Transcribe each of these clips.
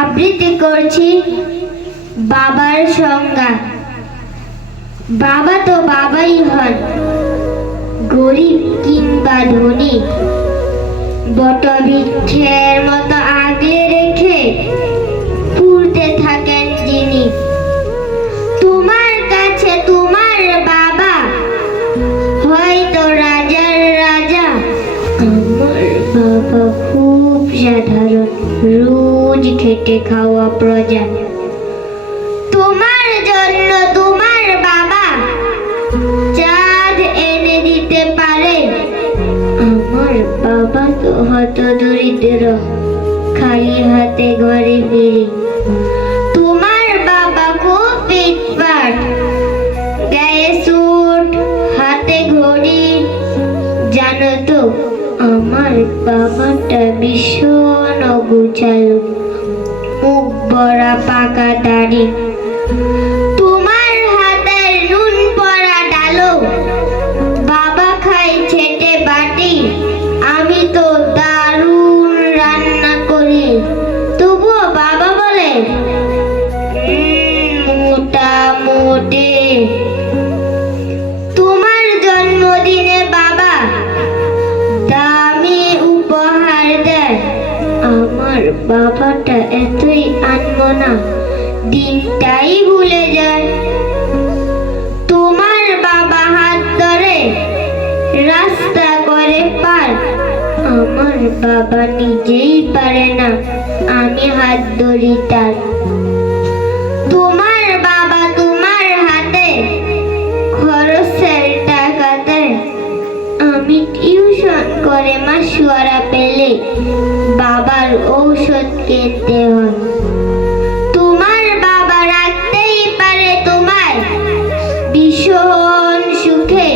আবৃত্তি করছি বাবার সংজ্ঞা। বাবা তো বাবাই হন গরিব কিংবা ধনী। বটবৃক্ষের মতো আগলে রেখে খেটে খাওয়া প্রজা তোমার জন্য তোমার বাবা চাঁদ এনে দিতে পারে। আমার বাবা তো হত দরিদ্র খালি হাতে ঘরে ফিরে। তোমার বাবা খুব ফিটফাট গায়ে স্যুট, হাতে ঘড়ি, জানো তো, আমার বাবাটা ভীষণ অগুচালো ভরা পাকা দাড়ি। তোমার হাতের নুন পড়া ডালো। বাবা খাই ছেটে বাটি। আমি তো দারুণ রান্না করি। তবুও বাবা বলে "উম, মোটামুটি বাবাটা এতই আনমনা, দিনটাই ভুলে যায়। তোমার বাবা হাত ধরে রাস্তা করে পার, আমার বাবা নিজেই পারে না, আমি হাত ধরি তার। তোমার বাবা তোমার হাতে খরচের টাকা দেয়, আমি টিউশন মা শুয়ারা পেলে। বাবার ঔষধ কেটে হয়। তোমার বাবা রাখতেই পারে তোমায়। ভীষণ সুখে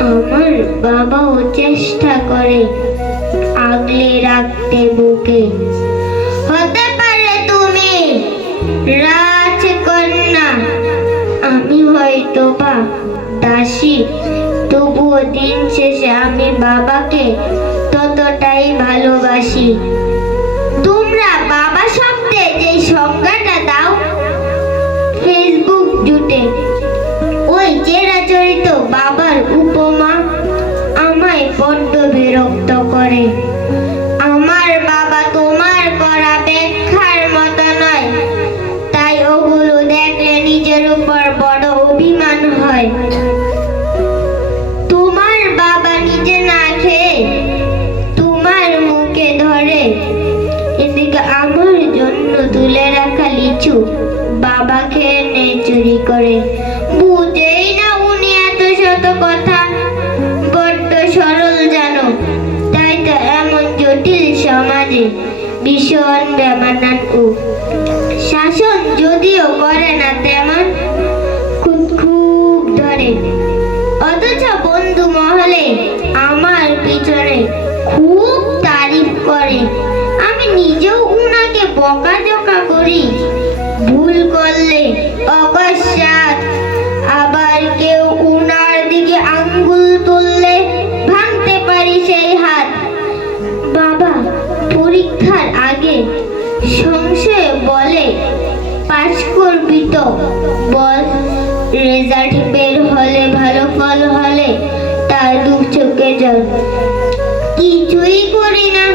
আমার বাবাও চেষ্টা করে আগলে রাখতে বুকে। বাবাকে ততটাই ভালোবাসি। তোমরা বাবা শব্দে যে সংজ্ঞাটা দাও ফেসবুক জুটে। ওই চেরাচরিত বাবার উপমা আমায় বড্ড বিরক্ত করে। আমার বাবা তোমার করা ব্যাখ্যার মতো নয়। তাই ওগুলো দেখলে নিজের উপর বড় অভিমান হয়। রাখা লিচু বাবা খেয়ে নেয় চুরি করে। বুঝেই না উনি এত শত কথা। বড্ড সরল জানো। তাই তো এমন জটিল সমাজে ভীষণ বেমানান ও শাসন যদিও করে না তেমন খুব খুব ধরে। অথচ বন্ধু মহলে আমার পিছনে খুব তারিফ করে। আমি নিজেও উনাকে বকাঝকা করি। ভুল করলে অকস্মাৎ আবার কেউ উনার দিকে আঙ্গুল তুললে ভাঙতে পারি সেই হাত। বাবা, পরীক্ষার আগে সংশয়ে বলে, পাশ করবি তো, বল। রেজাল্ট বের হলে ভালো ফল হলে তার দু চোখে জল। কিছুই করি না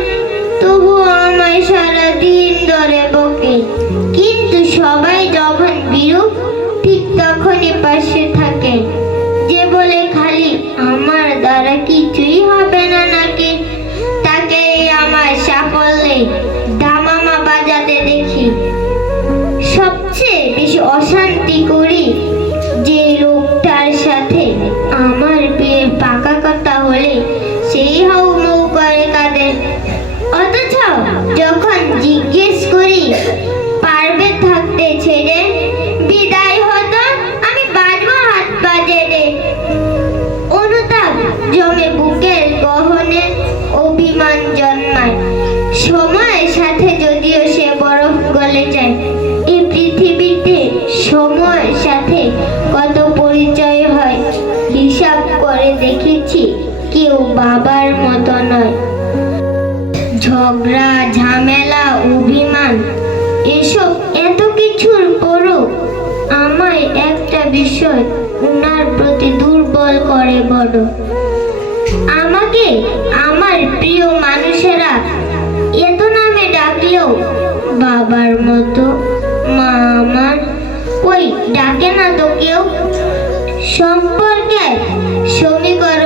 তবু আমায় সারা দিন ধরে বকে। করে দেখেছি, কেউ বাবার মতো নয়। ঝগড়া, ঝামেলা, অভিমান, এসব এত কিছুর পরও আমায় একটা বিষয় উনার প্রতি দুর্বল করে বড় আমাকে আমার প্রিয় মানুষেরা এত নামে ডাকলেও বাবার মতো মা আমার ওই ডাকে না তো কেউ? সম্পর্কে 求你过